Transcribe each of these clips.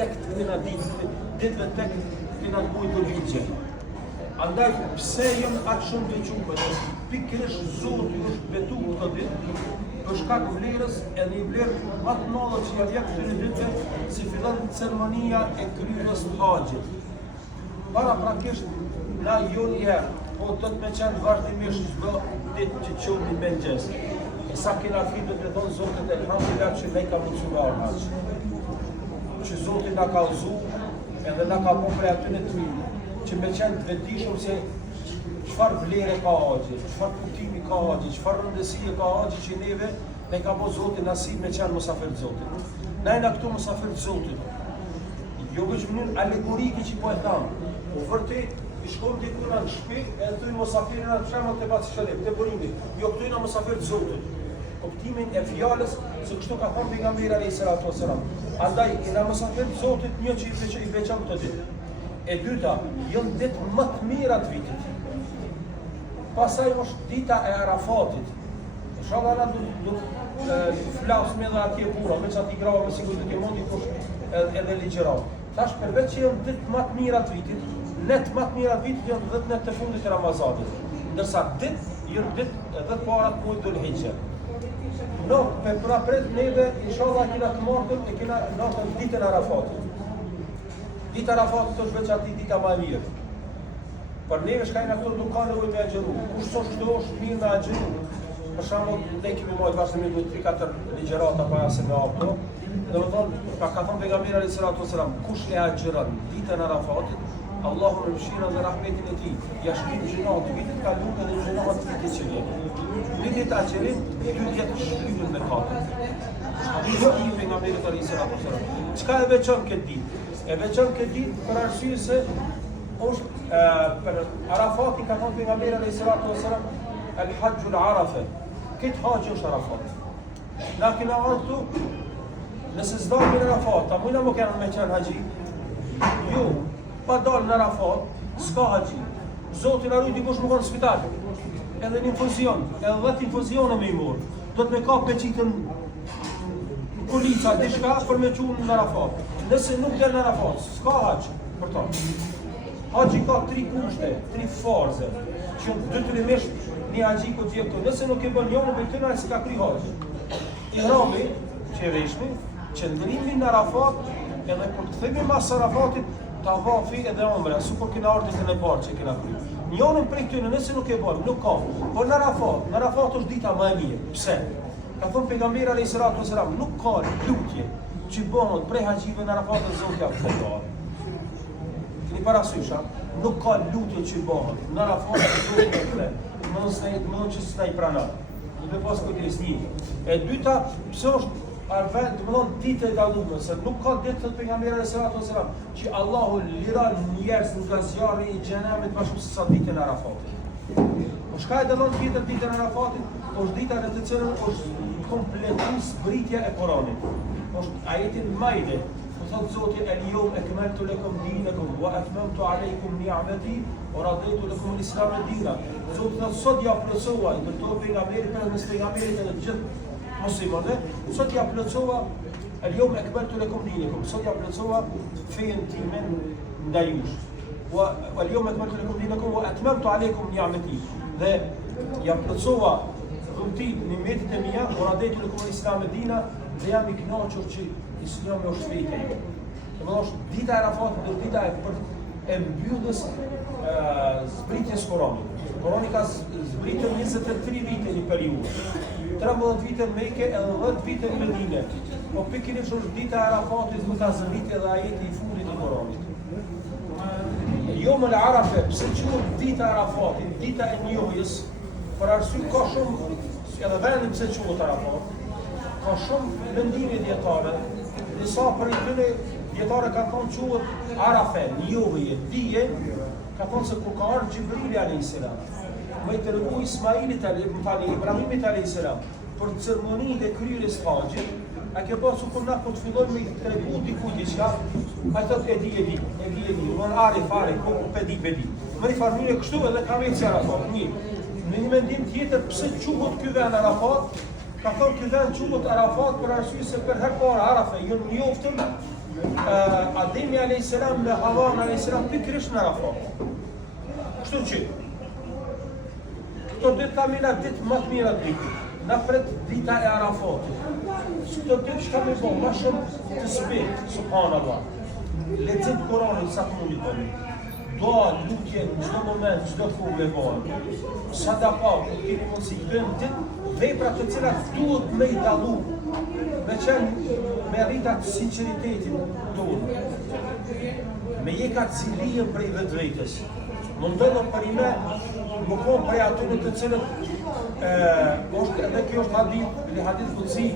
tek këtina ditëve tek këtina mujtë të ligje. Andaj, pse jënë atë shumë të qumë, pikërisht Zoti është betu këtë ditë, për shkak vlerës e një vlerë më të madhe që ja jep këtyre ditëve si fillon ceremonia e kryerjes së haxhit. Para prakisht na jo një herë, po do të më qenë vazhdimisht çdo ditë që qumi me ngjes. E sa kena fritë të thonë Zotit elhamdulillah që ne ka mundsuar haxh. Që Zoti na ka udhëzu edhe na ka bërë prej aty në të mirë, që me qenë të vetëdijshëm se çfarë vlere ka haxhi, çfarë kuptimi ka haxhi, çfarë rëndësie ka haxhi që neve ne ka bërë Zoti nasib me qenë musafir të Zotit. Na jena këtu musafir të Zotit. Jo vetëm në alegorike që po e thamë, po vërtet i shkojmë diku në shtëpi e thuj mosafirin atë shembull te Bacishëllim, te burimi. Jo këtu jena musafir të Zotit. Kuptimin e fjalës se kështu ka thënë pejgamberi alayhis salatu wasalam. Andaj jena musafir të Zotit, një që i veçon këtë ditë. E dyta, janë ditë më të mira të vitit. Pastaj është dita e Arafatit. Inshallah na do flas me dha atje pura, me çati grava me siguri të mundi kush edhe ligjërat. Tash përveç që janë ditë më të mira të vitit, net më të mira të vitit janë 10 net të fundit të Ramazanit. Ndërsa ditë janë ditë edhe para të muajit Dhul-Hijja. No, për pret neve inshallah kena të martën e kena natën ditën e Arafatit. Dita Arafatit është veç ati dita më e mirë. Për neve shkajnë ato nuk ka nevojë me agjëru. Kush sot çdo është mirë me agjëru. Për shembull, ne kemi marrë vazhdimisht me 3-4 ligjërata para se me auto. Domethënë, ka thënë pejgamberi alayhis salatu wasalam, kush e agjeron ditën e Arafatit, Allahu në mëshirën dhe rahmetin e tij, ja shkrim gjinat të vitit kaluar dhe gjinat të vitit që vjen. Një ditë agjerim, 2 ditë shkrimin me katë. Hadithi i pejgamberit alayhis salatu wasalam. Çka e veçon këtë ditë? E veçon këtë ditë për arsye se është për Arafati ka thënë pejgamberi alayhis salatu wasalam, al-hajjul arafa. Këtë haxhi është Arafat. Na kena ardhur nëse s'dalë në Arafat, ta mujna më kërën me qenë haxhi? Jo, pa dalë në Arafat, s'ka haxhi. Zotin arruj dikush më konë spital, edhe një infuzion, edhe 10 infuzione me i morë. Do të me kapë me qitën polica, dishka, për me qunë në Arafat. Nëse nuk del në Arafat, s'ka haxhi për ta. Haxhi ka 3 kushte, 3 farze, që detyrimisht një haxhi ku t'jep të. Nëse nuk e bën njënë, për këtëna e s'ka kry haxhi. Ihrami, që e veshmi, qëndrimi në Arafat, edhe kur të themi mas Arafatit, tavafi edhe umra, sikur kena ardhur në parë që kena kryer. Njërin prej këtyre nëse nuk e bën, nuk ka. Por në Arafat është dita më e mirë. Pse? Ka thënë pejgamberi alayhis salatu wasalam, nuk ka lutje që bëhet prej haxhive në Arafat dhe Zoti ia ftoj. Keni parasysh, nuk ka lutje që bëhet në Arafat dhe Zoti ia ftoj. Mund të s'na i pranon. Dhe pas kujdes një. E dyta, pse është arvend, të më thonë ditë e dallume, se nuk ka ditë të pejgamberi alayhis salatu wasalam, që Allahu liron njerëz nga zjarri i xhenemit më shumë se sa ditën e Arafatit. Po shka e dallon ditën e Arafatit, është dita në të cilën është kompletuar zbritja e Kuranit. Është ajeti Maide, ku thotë Zoti el-yawm akmaltu lakum dinakum wa atmamtu alaykum ni'mati wa raditu lakum al-islam dinan. Zoti thotë sot ja plotësova, i dërtoi pejgamberin për mes pejgamberit edhe të gjithë muslimanëve, sot ja plotësova el-yawm akmaltu lakum dinakum. Sot ja plotësova fejen time ndaj jush. Wa el-yawm akmaltu lakum dinakum wa atmamtu alaykum ni'mati. Dhe ja plotësova nimetit e mia, wa raditu lakum al-islam dinan, dhe jam i kënaqur që Islami është feja ime. Domethënë dita e Arafatit është dita e mbylljes zbritjes Kuranit. Kurani ka zbritur 23 vite një periudhë. 13 vite në Mekë edhe 10 vite në Medinë. Po pikërisht është dita e Arafatit ku ka zbritur edhe ajeti i fundit të Kuranit. Yom al-Arafa, pse quhet dita e Arafatit, dita e njohjes, për arsye ka shumë edhe vendi pse quhet Arafat, ka shumë mendime dietare. Disa për tyre dietare kanë thonë quhet Arafa, njohje, dije, ka thonë se kur ka ardhur Xhibrili alayhis salam, me të rrugë Ismailit Ibrahimit alayhis salam për ceremoninë e kryerjes së haxhit, a ke pasur kur na po të fillojmë me tregu diku diçka, ai thotë e di, von ari fare, po pe di. Më i farmire kështu edhe ka vetë Arafat. Në një mendim tjetër pse quhet ky vend Arafat, ka thonë ky vend quhet Arafat për arsye se për herë parë Arafa ju njoftëm Ademi a.s. me Havan a.s. pikërisht në Arafat. Kështu që këto ditë kamila ditë më të mira të vitit. Na pret dita e Arafatit. Këto ditë çka më bën, më shumë të spit, subhanallah. Lexim Kur'anin sa të mundi bëni. Doa, lutje në çdo moment, çdo kohë bëjmë. Sadaka, kemi mundësi të ditë vepra të cilat duhet me i dallu, me qenë me rritat sinceritetin tonë, me jekat zilien prej vetvetes. Mundohet për ime, më konë prej atyre të cilët, edhe kjo është hadith qudsi.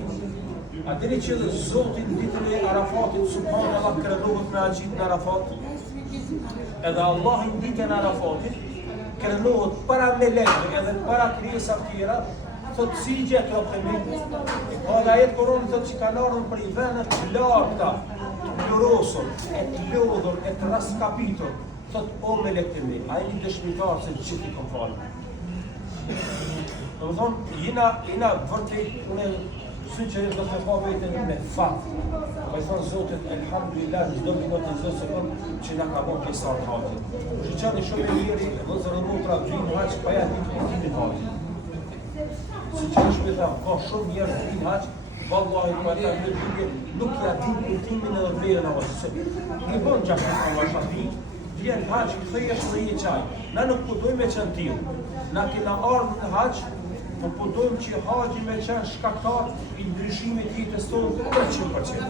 A dini që dhe Zotin ditën e Arafatit, subhanallah, krenohet me agjit në Arafat, edhe Allah në ditën e Arafatit, krenohet para melekve edhe para krijesa tjera, thot si gjetë rëpëmi. Ka dhe ajet Kur'anit thot që kanë ardhur për i venet të larta, të plurosur, e të lodhur, e të raskapitur, thot o melekëmi, a e një dëshmitar se gjithë i kom falë. Në më thonë, jena vërtet, unë sinqerisht do të pa vetën me fat. Me thonë Zotit, elhamdulillah, çdo minutë çdo sekond që na ka bën pjesë të hajit. Shqeni shumë e mirë, vëllezër e motra, gjymë haq pa ja ditë të hajit. Sinqerisht me tha, ka shumë njerëz të vinë haq, vallahi pa ta vetë nuk ja din kultimin edhe vlerën e hajit. Një bon gjashtë avashati, vjen haq, kthehesh në një çaj. Na nuk podojmë me çan tillë. Na kena ardhur në haq, po podojmë që haji me qenë shkaktar i ndryshimit të jetës tonë 100%.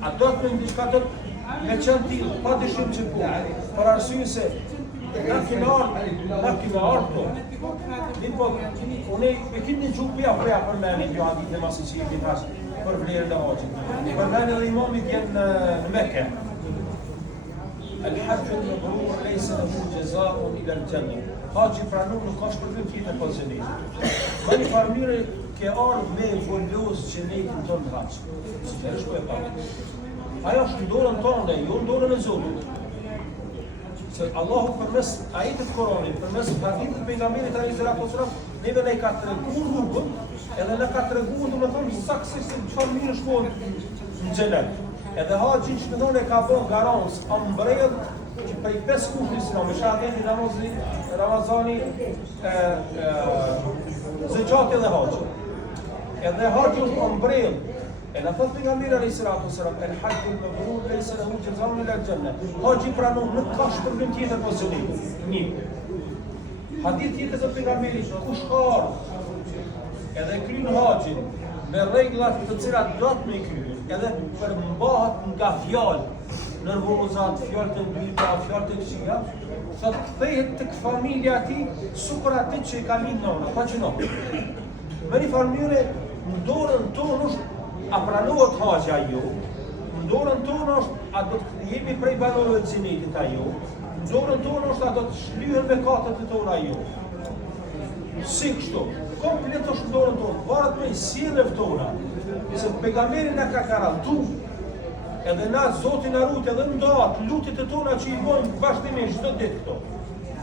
A do të më diçka do me qenë tillë, pa dyshim që po. Për arsye se na kena ardhur. Dhe po unë e kemi gjupja për mënin jo hadith e masi që i hash për vlerën e hajit. Për mënin dhe imami vjen në Mekë. الحج المبرور ليس له جزاء إلى الجنة. Haji pranur nuk ka shpërblim tjetër pas xhenetit. Më një farmire ke ardhur me voluz xhenetin tonë haq. Sinqerisht po e pa. Ajo është në dorën tonë, jo në dorën e Zotit. Se Allahu përmes ajetit të Kuranit, përmes hadithit të pejgamberit alayhis salam, neve na ka treguar rrugën, edhe na ka treguar domethënë saktësisht çfarë mirë shkon në xhenet. Edhe haxhin që e ka bën garancë ambrell që prej 5 kufrit si në shahadeti Ramazani zeqati edhe haxhi. Edhe haxhi është ambrell. E në thot pejgamberi alayhis salam, el hajjul mabrur laysa lahu jazaa'un illa al-janna. Haxhi pranon nuk ka shpërblim tjetër pas xhenetit. Një. Hadith tjetër të pejgamberit, kush ka edhe kryen haxhin me rregullat të cilat do të më kryen, edhe përmbahet nga fjalë, nervozat, fjalë të mbyta, fjalë të këqija, thot kthehet tek familja e tij sukur atë që e ka lind nona, pa gjëno. Me një farmire, në dorën tonë është a pranohet haxhi ajo, në dorën tonë është a do të jemi prej banorëve të xhenetit ajo, në dorën tonë është a do të shlyhen mëkatet e tona ajo. Si kështu, komplet është në dorën tonë, varet me sjelljet tona. Se pejgamberi na ka garantu, edhe na Zoti na rut edhe ndohat lutjet e tona që i bëjmë vazhdimisht çdo ditë këto.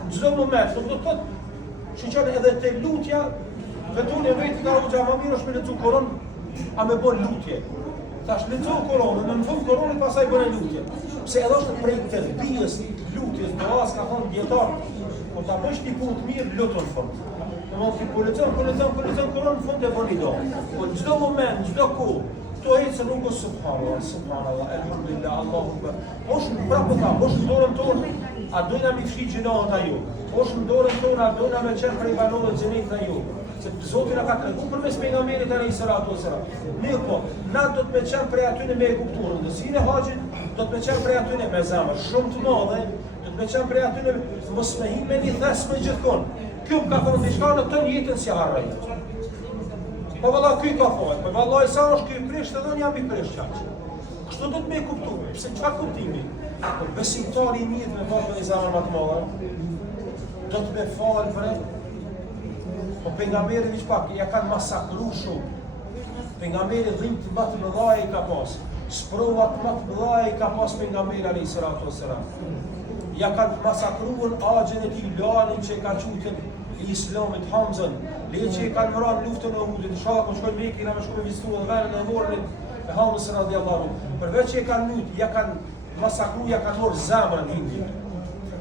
Në çdo moment, nuk do të thotë shiqon edhe te lutja, vetun e vetë ka u xhama mirë është me lexu Kur'an, a me bën lutje. Tash lexo Kur'anin, në fund Kur'anit pastaj bën lutje. Pse edhe është prej tërbijës, lutjes, duas ka thonë dietar, po ta bësh ti punë të mirë, luto në fund. Domethënë po lexon Kur'an në fund e bën do. Po në çdo moment, çdo kohë, to ecë rrugës subhanallah, elhamdulillah, Allahu akbar. Është prapë ta, është në dorën tonë, a dojna mi fshi gjinohet ajo. Është në dorën tonë, a dojna me qenë prej banorëve të xhenetit ajo. Se Zoti na ka treguar përmes pejgamberit alayhis salam. Ne po, na do të më qenë prej atyre me kuptuar rëndësinë e haxhit, do të më qenë prej atyre me zemër shumë të madhe, do të më qenë prej atyre mos me him me një thesë gjithkohë. Kjo ka thonë diçka në të jetën si harroj. Po valla ky ka thonë, po vallahi sa është ky prisht edhe unë jam i prisht çaq. Kështu do të më kuptoj, pse çfarë kuptimi? Po besimtari i mirë me vallë e zemër më të madhe, do të më falë për po pejgamberi hiç pak ja kanë masakruar shumë. Pejgamberi dhimbje më të mëdha i ka pas. Sprovat më të mëdha i ka pas pejgamberi alayhis salam. Ja kanë masakruar axhin e tij Bilalin që ka qutën i Islamit Hamzën, le që e kanë marrë luftën e Uhudit, shaka shkojnë Mekë, na më shkojnë vizitu edhe vendin e Morrit e Hamzës radhiyallahu anhu. Përveç që e kanë myt, ja kanë masakruja ka dorë zemrën hindje.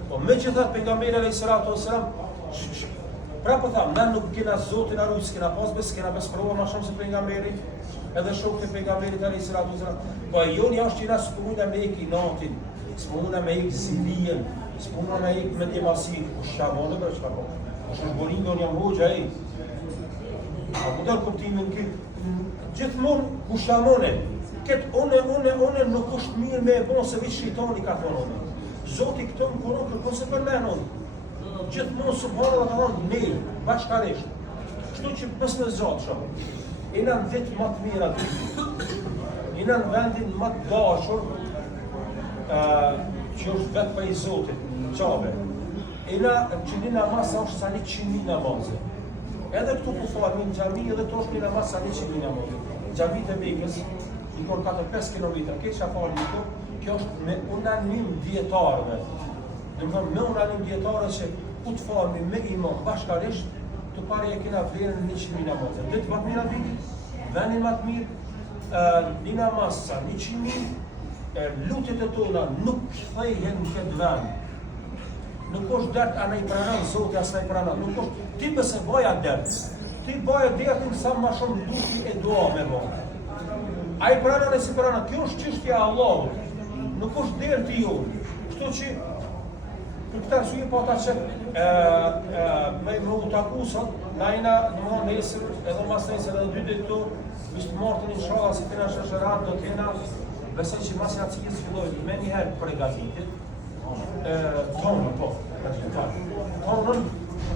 Po me që thëtë pejgamberi alayhi salatu wassalam, pra po thamë, na nuk kena Zotin arrujt, s'kena pas bes, s'kena bes prova ma shumë se pejgamberi, edhe shokët e pejgamberit alayhi salatu wassalam. Po e joni është që na s'pununa me ik i natin, s'pununa me ik zilijen, s'pununa me ik me djemasin, ku shamone për çka po. Është shbolin do jam hoxha ai. A ku dal kuptimin këtë gjithmonë ku shamone. Këtë une nuk është mirë me e bon se veç shejtani ka thonë unë. Zoti këtë më konon kërkon se për men unë. Gjithmonë subhanallahu ka thonë ne, bashkarisht. Kështu që pës në zotë shumë. Ina në vetë më të mirë aty. Ina në vendin më të dashur, që është vetë për i Zotit, qabe. Ina që një namaz është sa 100.000 namazë. Edhe këtu ku falë një gjami, edhe të është një namaz sa 100.000 namazë. Gjami të Mekës, i kon 4-5 km, keqa falë një këtu, kjo është me unanim djetarëve. Dhe më thonë, me unanim djetarëve që ku të falë me imam bashkarisht, të pare e kena vlerën 100.000 namazë. Dhe të më të mirë aty, venin më të mirë, një namaz sa 100.000, lutjet e tona nuk kthehen në këtë vend. Nuk është dert anë i pranon, Zoti as i pranon. Nuk është ti pse baja dert. Ti baja dertin sa më shumë lutje e dua me vonë. Ai pranon e si pranon, kjo është çështja e Allahut. Nuk është derti ju. Kështu që për këtë arsye po ata që me u taku sot, na ina domthonë nesër, edhe mas nesër edhe 2 ditë këtu, ishte martën inshallah si kena shoqërat do të kena, besoj që mas jacis filloj me një herë përgatitit. Tonë, po, tonën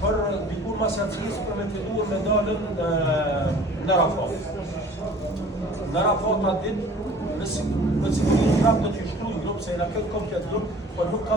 për dikur mas jacis për me filluar me dalën në Rafat. Në Rafat atë ditë, me siguri prapë do t'ju shkruaj grupë se na këtë komplet grup, por nuk ka